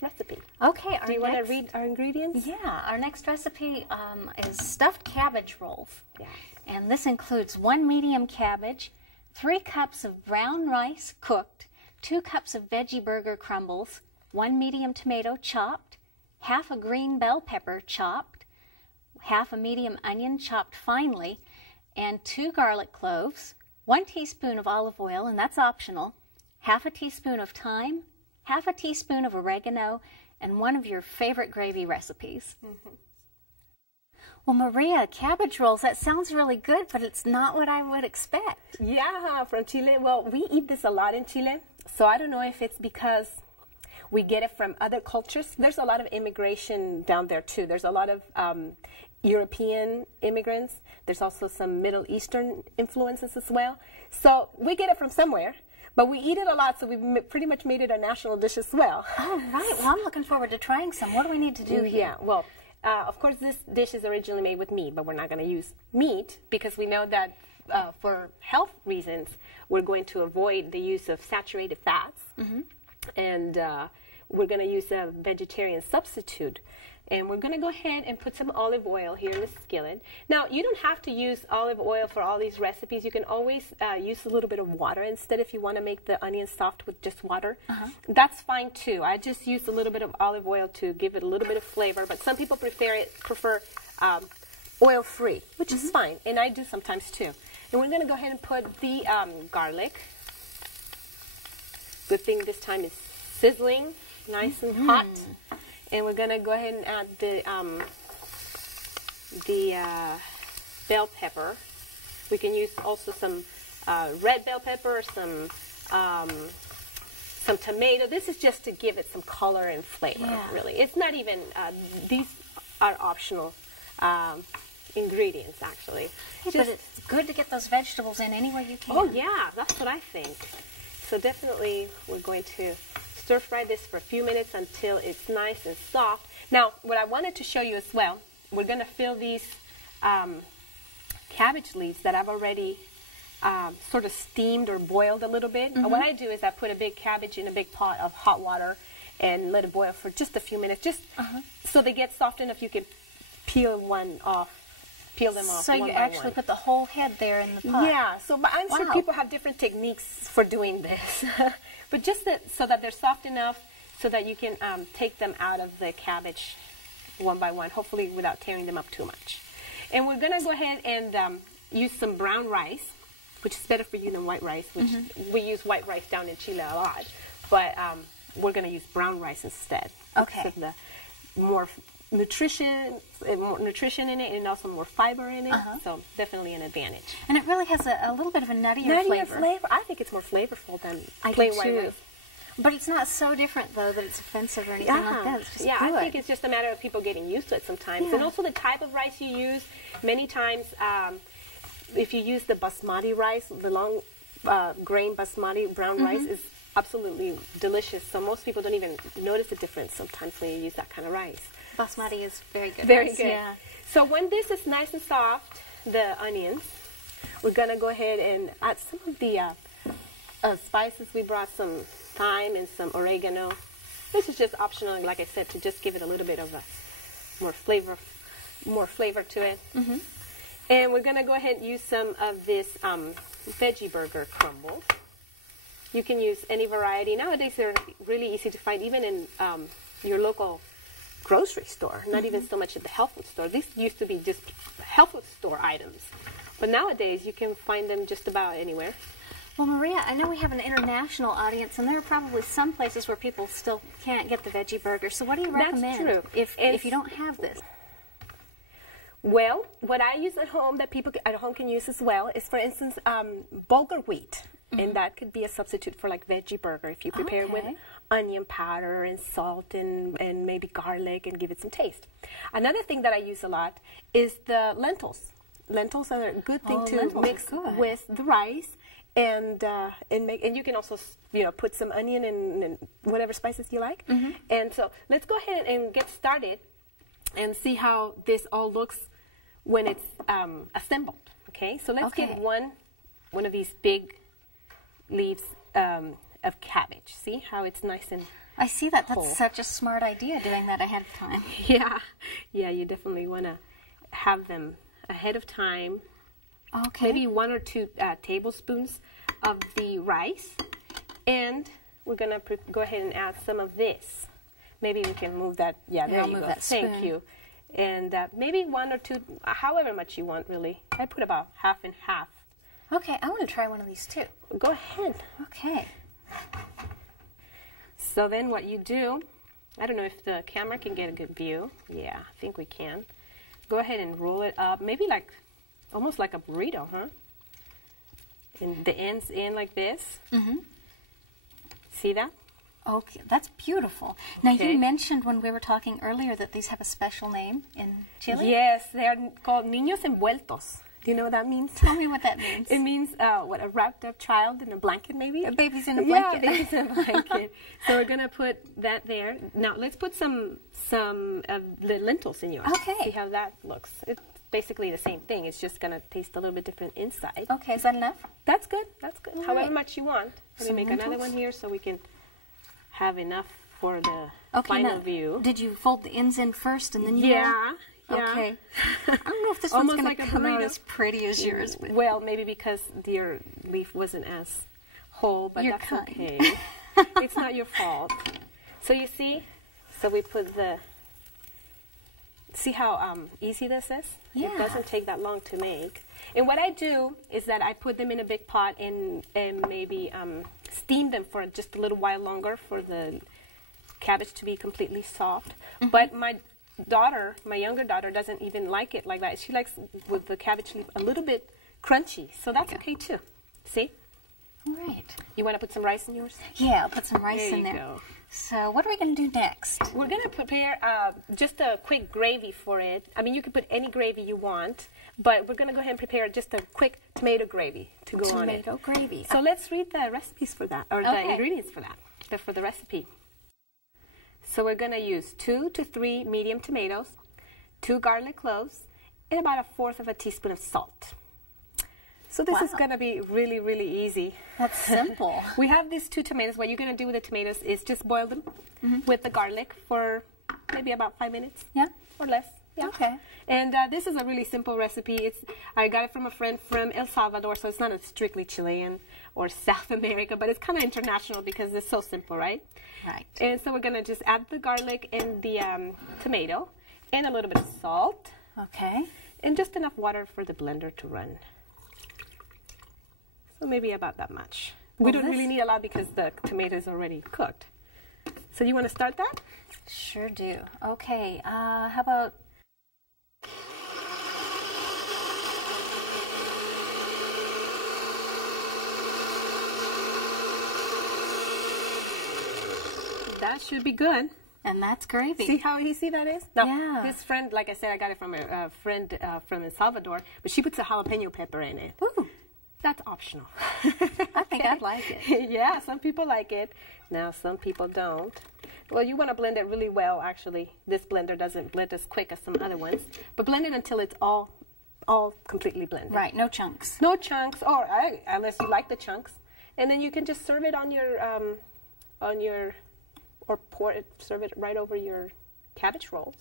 recipe. Okay. Do you want to read our ingredients? Yeah, our next recipe is stuffed cabbage rolls. Yeah. And this includes 1 medium cabbage, 3 cups of brown rice cooked, 2 cups of veggie burger crumbles, 1 medium tomato chopped, half a green bell pepper chopped, half a medium onion chopped finely, and 2 garlic cloves, 1 teaspoon of olive oil, and that's optional, half a teaspoon of thyme, half a teaspoon of oregano, and one of your favorite gravy recipes. Mm-hmm. Well, Maria, cabbage rolls, that sounds really good, but it's not what I would expect. Yeah, from Chile. Well, we eat this a lot in Chile, so I don't know if it's because we get it from other cultures. There's a lot of immigration down there, too. There's a lot of European immigrants. There's also some Middle Eastern influences as well. So we get it from somewhere. But we eat it a lot, so we've pretty much made it a national dish as well. Oh, right. Well, I'm looking forward to trying some. What do we need to do here? Yeah, well, of course, this dish is originally made with meat, but we're not going to use meat because we know that for health reasons, we're going to avoid the use of saturated fats. Mm-hmm. And we're going to use a vegetarian substitute. And we're going to go ahead and put some olive oil here in the skillet. Now, you don't have to use olive oil for all these recipes. You can always use a little bit of water instead if you want to make the onions soft with just water. That's fine too. I just use a little bit of olive oil to give it a little bit of flavor, but some people prefer oil-free, which is fine, and I do sometimes too. And we're going to go ahead and put the garlic. Good thing this time it's sizzling, nice and hot. And we're going to go ahead and add the bell pepper. We can use also some red bell pepper, some tomato. This is just to give it some color and flavor, really. It's not even, these are optional ingredients, actually. Yeah, but it's good to get those vegetables in any way you can. Oh, yeah, that's what I think. So definitely we're going to stir fry this for a few minutes until it's nice and soft. Now, what I wanted to show you as well, we're going to fill these cabbage leaves that I've already sort of steamed or boiled a little bit. What I do is I put a big cabbage in a big pot of hot water and let it boil for just a few minutes, just so they get soft enough you can peel them off. So you actually put the whole head there in the pot? Yeah, so but I'm sure people have different techniques for doing this. But just so that they're soft enough so that you can take them out of the cabbage one by one, hopefully without tearing them up too much. And we're going to go ahead and use some brown rice, which is better for you than white rice, which we use white rice down in Chile a lot. But we're going to use brown rice instead. Okay. So the more nutrition in it and also more fiber in it, so definitely an advantage. And it really has a little bit of a nuttier flavor. I think it's more flavorful than plain white rice. But it's not so different, though, that it's offensive or anything like that. It's just good. I think it's just a matter of people getting used to it sometimes. And also the type of rice you use. Many times, if you use the basmati rice, the long grain basmati brown rice is absolutely delicious. So most people don't even notice the difference sometimes when you use that kind of rice. Basmati is very good. Very rice, good. Yeah. So when this is nice and soft, the onions, we're going to go ahead and add some of the spices. We brought some thyme and some oregano. This is just optional, like I said, to just give it a little bit of a more flavor to it. And we're going to go ahead and use some of this veggie burger crumbles. You can use any variety. Nowadays, they're really easy to find, even in your local grocery store, not even so much at the health food store. These used to be just health food store items. But nowadays, you can find them just about anywhere. Well, Maria, I know we have an international audience, and there are probably some places where people still can't get the veggie burger. So what do you recommend if you don't have this? Well, what I use at home that people at home can use as well is, for instance, bulgur wheat. And that could be a substitute for like veggie burger if you prepare it with onion powder and salt and maybe garlic and give it some taste. Another thing that I use a lot is the lentils. Lentils are a good thing to mix with the rice, and you can also put some onion and whatever spices you like. And so let's go ahead and get started and see how this all looks when it's assembled. Okay, so let's get one of these big leaves of cabbage. See how it's nice and I see that. whole. That's such a smart idea, doing that ahead of time. Yeah, you definitely want to have them ahead of time. Okay. Maybe 1 or 2 tablespoons of the rice. And we're going to go ahead and add some of this. Maybe we can move that. Yeah, there I'll you move go. that Thank spoon. you. And maybe 1 or 2, however much you want, really. I put about half and half. Okay, I want to try one of these too. Go ahead. Okay. So then what you do, I don't know if the camera can get a good view. Yeah, I think we can. Go ahead and roll it up, maybe like, almost like a burrito, huh? And the ends in like this. Mm-hmm. See that? Okay, that's beautiful. Now, Okay. you mentioned when we were talking earlier that these have a special name in Chile. Yes, they are called niños envueltos. Do you know what that means? Tell me what that means. It means, a wrapped up child in a blanket, maybe? A baby's in a blanket. Yeah, baby's in a blanket. So we're going to put that there. Now, let's put some the lentils in yours. Okay. See how that looks. It's basically the same thing. It's just going to taste a little bit different inside. Okay, is that enough? That's good. That's good. All However right. much you want. Let me Some make another lentils. one here so we can have enough for the Okay, final now, view. did you fold the ends in first and then you Yeah. Okay. I don't know if this one's Almost going like to a come out burrito. as pretty as yours. But Well, maybe because your leaf wasn't as whole, but You're that's kind. okay. It's not your fault. So you see, so we put the, see how easy this is? Yeah. It doesn't take that long to make. And what I do is that I put them in a big pot and maybe steam them for just a little while longer for the cabbage to be completely soft. Mm-hmm. But my daughter, my younger daughter, doesn't even like it like that. She likes with the cabbage leaf a little bit crunchy, so that's okay too. See? all right. You want to put some rice in yours? Yeah, I'll put some rice There in you there. go. So what are we going to do next? We're going to prepare just a quick gravy for it. I mean, you can put any gravy you want, but we're going to go ahead and prepare just a quick tomato gravy to go on it. Tomato gravy. So let's read the recipes for that, or the Okay. ingredients for that, for the recipe. So we're going to use 2 to 3 medium tomatoes, 2 garlic cloves, and about 1/4 of a teaspoon of salt. So this is Wow. going to be really, really easy. That's simple. We have these 2 tomatoes. What you're going to do with the tomatoes is just boil them with the garlic for maybe about 5 minutes Yeah? or less. Yeah. Okay. And this is a really simple recipe. I got it from a friend from El Salvador, so it's not a strictly Chilean or South America, but it's kind of international because it's so simple, right? Right. And so we're going to just add the garlic and the tomato and a little bit of salt Okay. and just enough water for the blender to run. So maybe about that much. We Well, don't this- really need a lot because the tomato is already cooked. So you want to start that? Sure do. Okay. How about... That should be good. And that's gravy. See how easy that is? Now, Yeah. this friend, like I said, I got it from a friend from El Salvador, but she puts a jalapeno pepper in it. Ooh, That's optional. I think I'd like it. Yeah, some people like it. Now, some people don't. Well, you want to blend it really well, actually. This blender doesn't blend as quick as some other ones, but blend it until it's all completely blended. Right, no chunks. No chunks, or unless you like the chunks. And then you can just serve it or serve it right over your cabbage rolls.